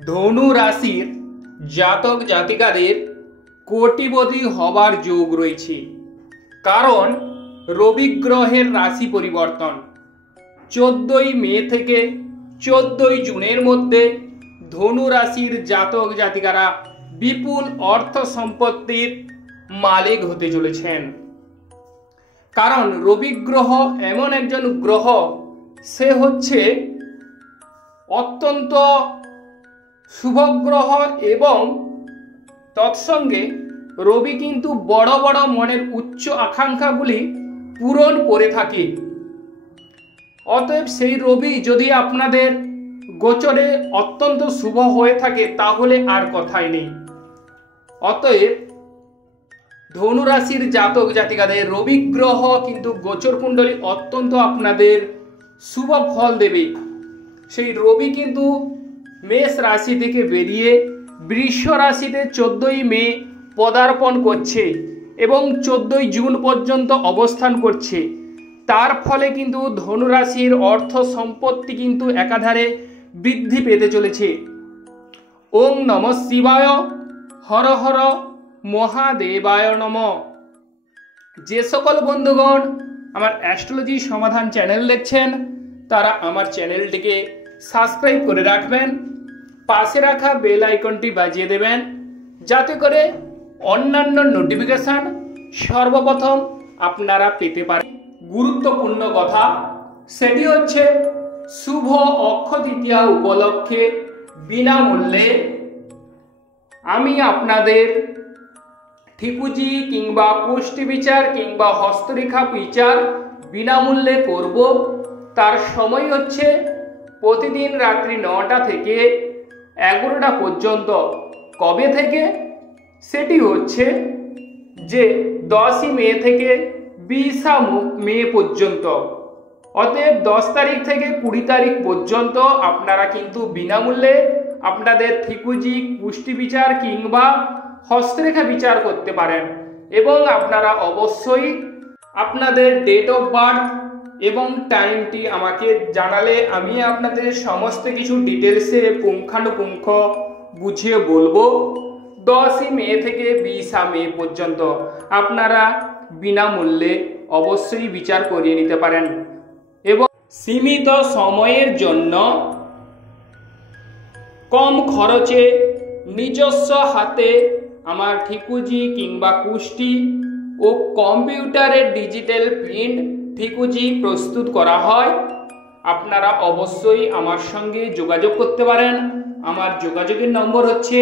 ধনু রাশির জাতক জাতিকাদের কোটিপতি হবার যোগ রয়েছে, কারণ রবি গ্রহের রাশি পরিবর্তন 14ই মে থেকে 14ই জুনের মধ্যে ধনু রাশির জাতক জাতিকারা বিপুল অর্থ সম্পত্তির মালিক হতে চলেছেন। কারণ রবি গ্রহ এমন একজন গ্রহ, সে হচ্ছে অত্যন্ত শুভ গ্রহ এবং তৎসঙ্গে রবি কিন্তু বড় বড় মনের উচ্চ আকাঙ্ক্ষাগুলি পূরণ করে থাকে। অতএব সেই রবি যদি আপনাদের গোচরে অত্যন্ত শুভ হয়ে থাকে তাহলে আর কথাই নেই। অতএব ধনু রাশির জাতক জাতিকাদের রবি গ্রহ কিন্তু গোচর কুণ্ডলী অত্যন্ত আপনাদের শুভ ফল দেবে। সেই রবি কিন্তু মেষ রাশি থেকে বেরিয়ে বৃষ রাশিতে 14ই মে পদার্পণ করছে এবং 14ই জুন পর্যন্ত অবস্থান করছে। তার ফলে কিন্তু ধনু রাশির অর্থ সম্পত্তি কিন্তু একাধারে বৃদ্ধি পেতে চলেছে। ওং নমঃ শিবায়, হর হর মহাদেবায় নমঃ। যে সকল বন্ধুগণ আমার অ্যাস্ট্রোলজি সমাধান চ্যানেল দেখছেন তারা আমার চ্যানেলটিকে সাবস্ক্রাইব করে রাখবেন, পাশে রাখা বেল আইকনটি বাজিয়ে দেবেন, যাতে করে অন্যান্য নোটিফিকেশন সর্বপ্রথম আপনারা পেতে পারেন। গুরুত্বপূর্ণ কথা সেটি হচ্ছে শুভ অক্ষয় তৃতীয়া উপলক্ষে বিনামূল্যে আমি আপনাদের ঠিকুজি কিংবা পুষ্টি বিচার কিংবা হস্তরেখা বিচার বিনামূল্যে করব। তার সময় হচ্ছে প্রতিদিন রাত্রি 9টা থেকে 11টা পর্যন্ত। কবে থেকে? সেটি হচ্ছে যে 10ই মে থেকে 20 মে পর্যন্ত। অতএব 10 তারিখ থেকে 20 তারিখ পর্যন্ত আপনারা কিন্তু বিনামূল্যে আপনাদের ঠিকুজি, পুষ্টি বিচার কিংবা হস্তরেখা বিচার করতে পারেন। এবং আপনারা অবশ্যই আপনাদের ডেট অফ বার্থ এবং টাইমটি আমাকে জানালে আমি আপনাদের সমস্ত কিছু ডিটেলসে পুঙ্খানুপুঙ্খ বুঝিয়ে বলবো। 10ই মে থেকে 20 মে পর্যন্ত আপনারা বিনামূল্যে অবশ্যই বিচার করিয়ে নিতে পারেন এবং সীমিত সময়ের জন্য কম খরচে নিজস্ব হাতে আমার ঠিকুজি কিংবা কুষ্টি ও কম্পিউটারের ডিজিটাল প্রিন্ট ঠিকুজি প্রস্তুত করা হয়। আপনারা অবশ্যই আমার সঙ্গে যোগাযোগ করতে পারেন। আমার যোগাযোগের নম্বর হচ্ছে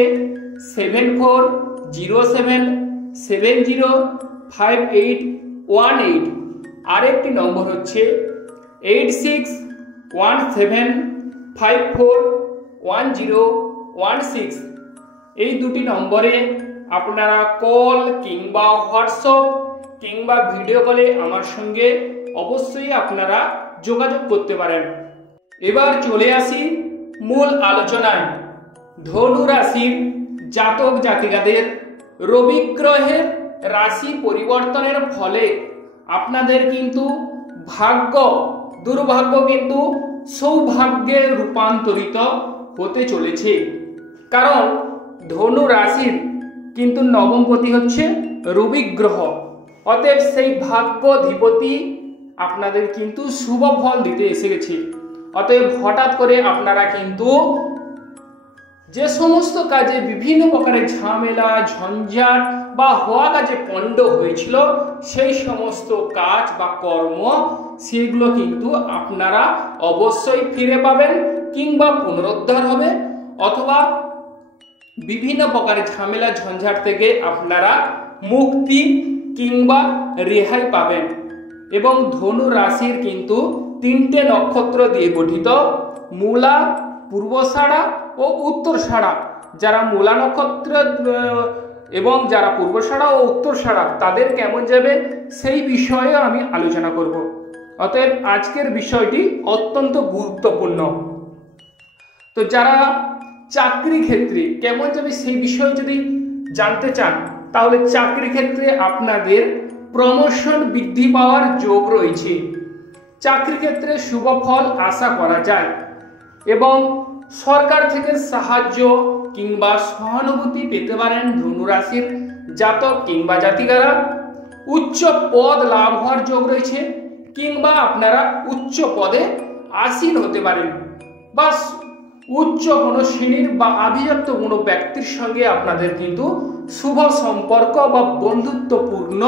7407070518। আরেকটি নম্বর হচ্ছে 8617541016। এই দুটি নম্বরে আপনারা কল কিংবা হোয়াটসঅ্যাপ কিংবা ভিডিও কলে আমার সঙ্গে অবশ্যই আপনারা যোগাযোগ করতে পারেন। এবার চলে আসি মূল আলোচনায়। ধনু রাশির জাতক জাতিকাদের রবি গ্রহের রাশি পরিবর্তনের ফলে আপনাদের কিন্তু ভাগ্য দুর্ভাগ্য কিন্তু সৌভাগ্যে রূপান্তরিত হতে চলেছে। কারণ ধনু রাশির কিন্তু নবমপতি হচ্ছে রবি গ্রহ। অতএব সেই ভাগ্যাধিপতি আপনাদের কিন্তু শুভ ফল দিতে এসে গেছে। অতএব হঠাৎ করে আপনারা কিন্তু যে সমস্ত কাজে বিভিন্ন প্রকারের ঝামেলা ঝঞ্ঝাট বা হওয়া কাজে পণ্ড হয়েছিল সেই সমস্ত কাজ বা কর্ম সেগুলো কিন্তু আপনারা অবশ্যই ফিরে পাবেন কিংবা পুনরুদ্ধার হবে, অথবা বিভিন্ন প্রকারের ঝামেলা ঝঞ্ঝাট থেকে আপনারা মুক্তি কিংবা রেহাই পাবেন। এবং ধনু রাশির কিন্তু 3টে নক্ষত্র দিয়ে গঠিত, মূলা, পূর্বষাঢ়া ও উত্তরষাঢ়া। যারা মূলা নক্ষত্র এবং যারা পূর্বষাঢ়া ও উত্তরষাঢ়া তাদের কেমন যাবে সেই বিষয়ে আমি আলোচনা করব। অতএব আজকের বিষয়টি অত্যন্ত গুরুত্বপূর্ণ। তো যারা চাকরি ক্ষেত্রে কেমন যাবে সেই বিষয়ে যদি জানতে চান তাহলে চাকরি ক্ষেত্রে আপনাদের প্রমোশন বৃদ্ধি পাওয়ার যোগ রয়েছে। চাকরি ক্ষেত্রে শুভ ফল আশা করা যায় এবং সরকার থেকে সাহায্য কিংবা সহানুভূতি পেতে পারেন ধনু রাশির জাতক কিংবা জাতিকারা। উচ্চ পদ লাভ হওয়ার যোগ রয়েছে, কিংবা আপনারা উচ্চ পদে আসীন হতে পারেন, বা উচ্চ কোনো শ্রেণীর বা আভিজাত্য কোনো ব্যক্তির সঙ্গে আপনাদের কিন্তু শুভ সম্পর্ক বা বন্ধুত্বপূর্ণ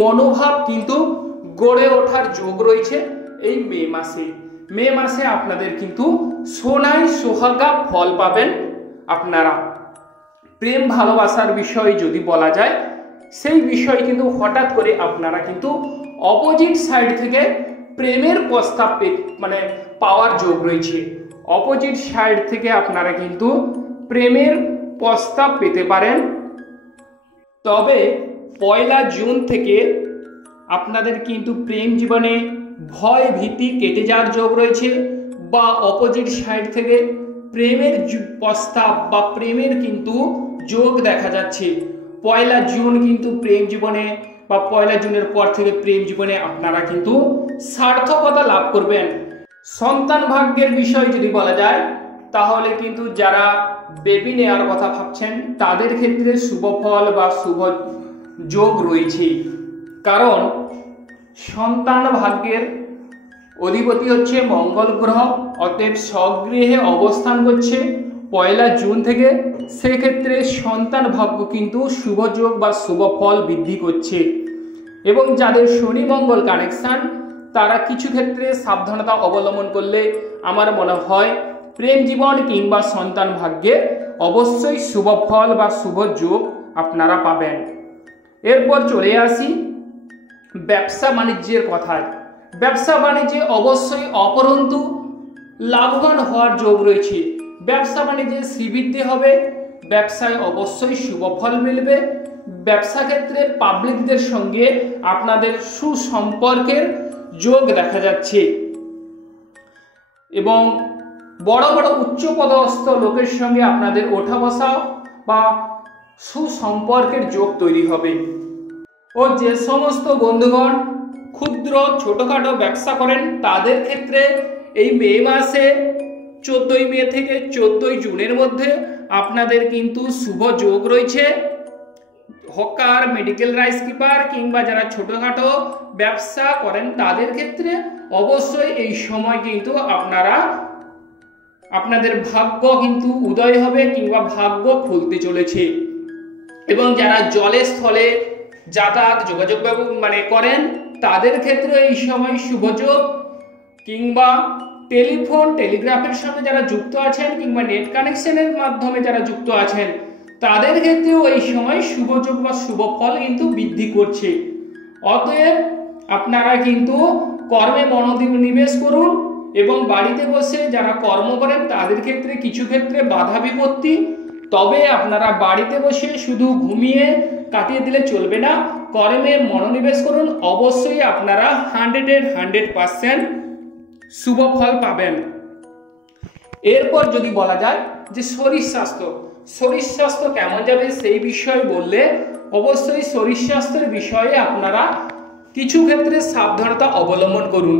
মনোভাব কিন্তু গড়ে ওঠার যোগ রয়েছে এই মে মাসে আপনাদের কিন্তু সোনায় সোহাগা ফল পাবেন। আপনারা প্রেম ভালোবাসার বিষয় যদি বলা যায়, সেই বিষয় কিন্তু হঠাৎ করে আপনারা কিন্তু অপোজিট সাইড থেকে প্রেমের প্রস্তাব পাওয়ার যোগ রয়েছে। অপোজিট সাইড থেকে আপনারা কিন্তু প্রেমের প্রস্তাব পেতে পারেন। তবে 1 জুন থেকে আপনাদের কিন্তু প্রেম জীবনে ভয় ভীতি কেটে যাওয়ার যোগ রয়েছে, বা অপোজিট সাইড থেকে প্রেমের প্রস্তাব বা প্রেমের কিন্তু যোগ দেখা যাচ্ছে। 1 জুন কিন্তু প্রেম জীবনে বা 1 জুনের পর থেকে প্রেম জীবনে আপনারা কিন্তু সার্থকতা লাভ করবেন। সন্তান ভাগ্যের বিষয় যদি বলা যায়, তাহলে কিন্তু যারা বেবি নেওয়ার কথা ভাবছেন তাদের ক্ষেত্রে শুভ ফল বা শুভ যোগ রয়েছে। কারণ সন্তান ভাগ্যের অধিপতি হচ্ছে মঙ্গল গ্রহ, অতএব স্বগৃহে অবস্থান করছে 1 জুন থেকে। সেক্ষেত্রে সন্তান ভাগ্য কিন্তু শুভ যোগ বা শুভ ফল বৃদ্ধি করছে। এবং যাদের শনি মঙ্গল কানেকশন, তারা কিছু ক্ষেত্রে সাবধানতা অবলম্বন করলে আমার মনে হয় প্রেম জীবন কিংবা সন্তান ভাগ্যে অবশ্যই শুভ ফল বা শুভ যোগ আপনারা পাবেন। এরপর চলে আসি ব্যবসা বাণিজ্যের কথায়। ব্যবসা বাণিজ্যে অবশ্যই অপরন্তু লাভবান হওয়ার যোগ রয়েছে। ব্যবসা বাণিজ্যে শ্রীবৃদ্ধি হবে, ব্যবসায় অবশ্যই শুভ ফল মিলবে। ব্যবসা ক্ষেত্রে পাবলিকদের সঙ্গে আপনাদের সুসম্পর্কের যোগ দেখা যাচ্ছে, এবং বড় বড় উচ্চপদস্থ লোকের সঙ্গে আপনাদের ওঠা বসা বা সুসম্পর্কের যোগ তৈরি হবে। ও যে সমস্ত বন্ধুগণ ক্ষুদ্র ছোটখাটো ব্যবসা করেন, তাদের ক্ষেত্রে এই মে মাসে 14 মে থেকে 14 জুনের মধ্যে আপনাদের কিন্তু শুভ যোগ রয়েছে। হকার, মেডিকেল রাইস কিপার কিংবা যারা ছোটখাটো ব্যবসা করেন তাদের ক্ষেত্রে অবশ্যই এই সময় কিন্তু আপনাদের ভাগ্য কিন্তু উদয় হবে কিংবা ভাগ্য খুলতে চলেছে। এবং যারা জলে স্থলে যাতায়াত যোগাযোগ করেন তাদের ক্ষেত্রে এই সময় শুভযোগ, কিংবা টেলিফোন টেলিগ্রাফের সঙ্গে যারা যুক্ত আছেন কিংবা নেট কানেকশনের মাধ্যমে যারা যুক্ত আছেন তাদের ক্ষেত্রেও এই সময় শুভযোগ বা শুভ ফল কিন্তু বৃদ্ধি করছে। অতএব আপনারা কিন্তু কর্মে মনোনিবেশ করুন, এবং বাড়িতে বসে যারা কর্ম করেন তাদের ক্ষেত্রে কিছু ক্ষেত্রে বাধা বিপত্তি, তবে আপনারা বাড়িতে বসে শুধু ঘুমিয়ে কাটিয়ে দিলে চলবে না, কর্মে মনোনিবেশ করুন। অবশ্যই আপনারা 100% শুভ ফল পাবেন। এরপর যদি বলা যায় যে শরীর স্বাস্থ্য কেমন যাবে সেই বিষয়ে বললে, অবশ্যই শরীর স্বাস্থ্যের বিষয়ে আপনারা কিছু ক্ষেত্রে সাবধানতা অবলম্বন করুন।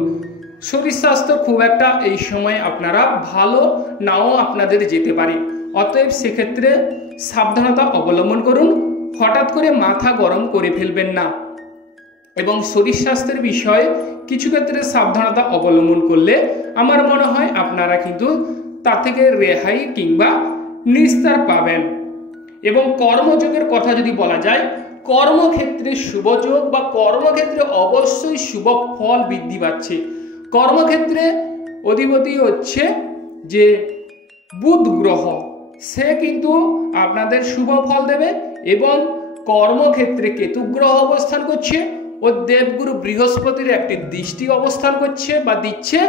শরীর স্বাস্থ্য খুব একটা এই সময় আপনারা ভালো নাও আপনাদের যেতে পারে, অতএব সেক্ষেত্রে সাবধানতা অবলম্বন করুন। হঠাৎ করে মাথা গরম করে ফেলবেন না, এবং শরীর স্বাস্থ্যের বিষয়ে কিছু ক্ষেত্রে সাবধানতা অবলম্বন করলে আমার মনে হয় আপনারা কিন্তু তা থেকে রেহাই কিংবা নিস্তার পাবেন। এবং কর্মযোগের কথা যদি বলা যায়, কর্মক্ষেত্রে শুভযোগ বা কর্মক্ষেত্রে অবশ্যই শুভ ফল বৃদ্ধি পাচ্ছে। কর্মক্ষেত্রে অধিপতি হচ্ছে যে বুধ গ্রহ, সে কিন্তু আপনাদের শুভ ফল দেবে, এবং কর্মক্ষেত্রে কেতু গ্রহ অবস্থান করছে ও দেবগুরু বৃহস্পতির একটি দৃষ্টি অবস্থান করছে বা দিচ্ছে।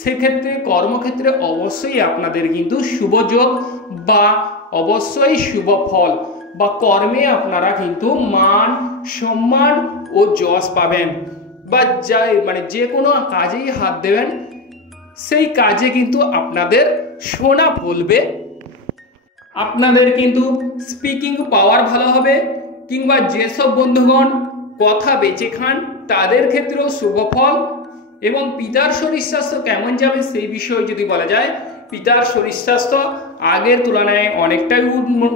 সেক্ষেত্রে কর্মক্ষেত্রে অবশ্যই আপনাদের কিন্তু শুভযোগ বা অবশ্যই শুভ ফল বা কর্মে আপনারা কিন্তু মান সম্মান ও যশ পাবেন, বা যে কোনো কাজেই হাত দেবেন সেই কাজে কিন্তু আপনাদের সোনা ফলবে। আপনাদের কিন্তু স্পিকিং পাওয়ার ভালো হবে, কিংবা যেসব বন্ধুগণ কথা বেঁচে খান তাদের ক্ষেত্রেও শুভ ফল। এবং পিতার শরীর স্বাস্থ্য কেমন যাবে সেই বিষয়ে যদি বলা যায়, পিতার শরীর স্বাস্থ্য আগের তুলনায় অনেকটাই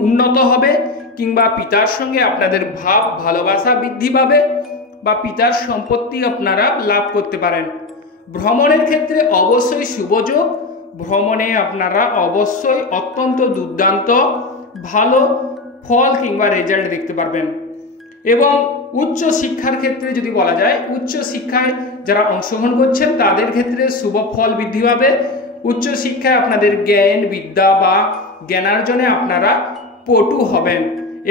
উন্নত হবে, কিংবা পিতার সঙ্গে আপনাদের ভাব ভালোবাসা বৃদ্ধি পাবে, বা পিতার সম্পত্তি আপনারা লাভ করতে পারেন। ভ্রমণের ক্ষেত্রে অবশ্যই শুভযোগ, ভ্রমণে আপনারা অবশ্যই অত্যন্ত দুর্দান্ত ভালো ফল কিংবা রেজাল্ট দেখতে পারবেন। এবং উচ্চ শিক্ষার ক্ষেত্রে যদি বলা যায়, উচ্চ শিক্ষায় যারা অংশগ্রহণ করছেন তাদের ক্ষেত্রে শুভ ফল বৃদ্ধি পাবে। উচ্চ শিক্ষায় আপনাদের জ্ঞান বিদ্যা বা জ্ঞানার্জনে আপনারা পটু হবেন,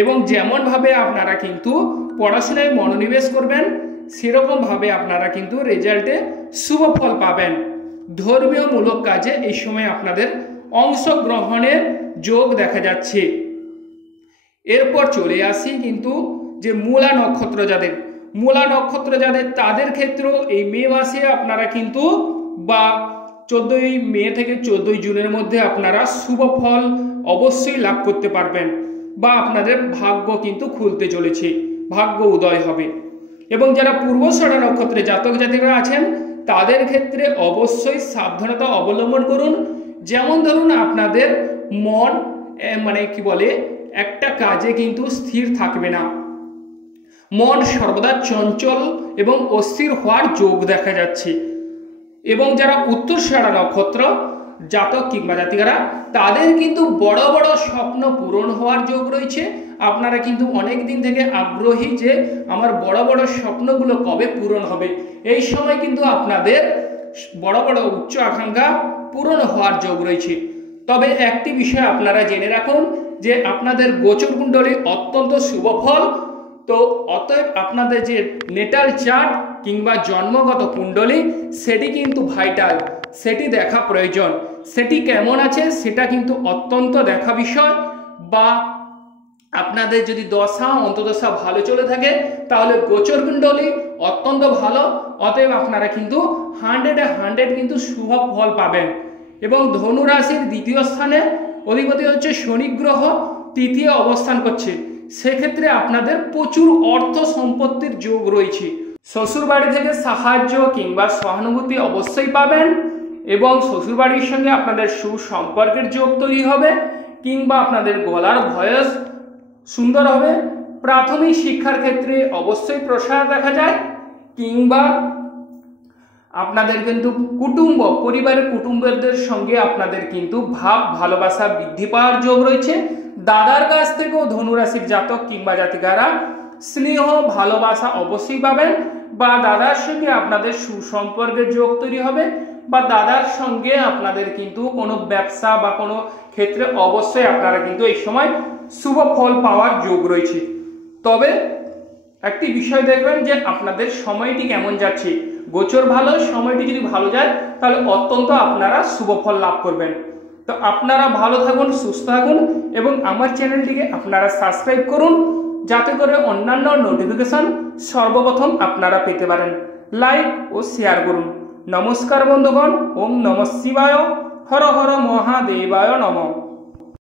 এবং যেমনভাবে আপনারা কিন্তু পড়াশোনায় মনোনিবেশ করবেন সেরকমভাবে আপনারা কিন্তু রেজাল্টে শুভ ফল পাবেন। ধর্মীয় মূলক কাজে এই সময় আপনাদের অংশগ্রহণের যোগ দেখা যাচ্ছে। এরপর চলে আসি কিন্তু যে মূলা নক্ষত্র যাদের তাদের ক্ষেত্রেও এই মে মাসে আপনারা কিন্তু বা 14ই মে থেকে 14ই জুনের মধ্যে আপনারা শুভ ফল অবশ্যই লাভ করতে পারবেন, বা আপনাদের ভাগ্য কিন্তু খুলতে চলেছে, ভাগ্য উদয় হবে। এবং যারা পূর্বষাঢ়া নক্ষত্রে জাতক জাতিকারা আছেন তাদের ক্ষেত্রে অবশ্যই সাবধানতা অবলম্বন করুন। যেমন ধরুন, আপনাদের মন একটা কাজে কিন্তু স্থির থাকবে না, মন সর্বদা চঞ্চল এবং অস্থির হওয়ার যোগ দেখা যাচ্ছে। এবং যারা উত্তরষাঢ়া নক্ষত্র জাতক কিংবা জাতিকারা তাদের কিন্তু বড় বড় স্বপ্ন পূরণ হওয়ার যোগ রয়েছে। আপনারা কিন্তু অনেক দিন থেকে আগ্রহী যে আমার বড় বড় স্বপ্নগুলো কবে পূরণ হবে। এই সময় কিন্তু আপনাদের বড় বড় উচ্চ আকাঙ্ক্ষা পূরণ হওয়ার যোগ রয়েছে। তবে একটি বিষয় আপনারা জেনে রাখুন যে আপনাদের গোচর কুণ্ডলী অত্যন্ত শুভ ফল। তো অতএব আপনাদের যে নেটাল চার্ট কিংবা জন্মগত কুণ্ডলী সেটি কিন্তু ভাইটাল, সেটি দেখা প্রয়োজন। সেটি কেমন আছে সেটা কিন্তু অত্যন্ত দেখা বিষয়। বা আপনাদের যদি দশা অন্তদশা ভালো চলে থাকে তাহলে গোচর কুণ্ডলী অত্যন্ত ভালো। অতএব আপনারা কিন্তু 100 কিন্তু শুভ ফল পাবেন। এবং ধনু রাশির দ্বিতীয় স্থানে অধিপতি হচ্ছে শনি গ্রহ, তৃতীয় অবস্থান করছে। সেক্ষেত্রে আপনাদের প্রচুর অর্থ সম্পত্তির যোগ রয়েছে। শ্বশুর বাড়ি থেকে সাহায্য কিংবা সহানুভূতি অবশ্যই পাবেন, এবং শ্বশুর বাড়ির সঙ্গে আপনাদের সুসম্পর্কের যোগ তৈরি হবে, কিংবা আপনাদের গলার ভয়েস সুন্দর হবে। প্রাথমিক শিক্ষার ক্ষেত্রে অবশ্যই প্রসার দেখা যায়, কিংবা আপনাদের কিন্তু পরিবারের কুটুম্বদের সঙ্গে আপনাদের কিন্তু ভাব ভালোবাসা বৃদ্ধি পাওয়ার যোগ রয়েছে। দাদার কাছ থেকেও ধনুরাশির জাতক কিংবা জাতিকারা স্নেহ ভালোবাসা অবশ্যই পাবেন, বা দাদার সঙ্গে আপনাদের সুসম্পর্কের যোগ তৈরি হবে, বা দাদার সঙ্গে আপনাদের কিন্তু কোনো ব্যবসা বা কোনো ক্ষেত্রে অবশ্যই আপনারা কিন্তু এই সময় শুভ ফল পাওয়ার যোগ রয়েছে। তবে একটি বিষয় দেখবেন যে আপনাদের সময়টি কেমন যাচ্ছে। গোচর ভালো, সময়টি যদি ভালো যায় তাহলে অত্যন্ত আপনারা শুভ ফল লাভ করবেন। তো আপনারা ভালো থাকুন, সুস্থ থাকুন, এবং আমার চ্যানেলটিকে আপনারা সাবস্ক্রাইব করুন যাতে করে অন্যান্য নোটিফিকেশন সর্বপ্রথম আপনারা পেতে পারেন। লাইক ও শেয়ার করুন। নমস্কার বন্ধুগণ। ওম নমঃ শিবায়। হর হর মহাদেবায় নমঃ।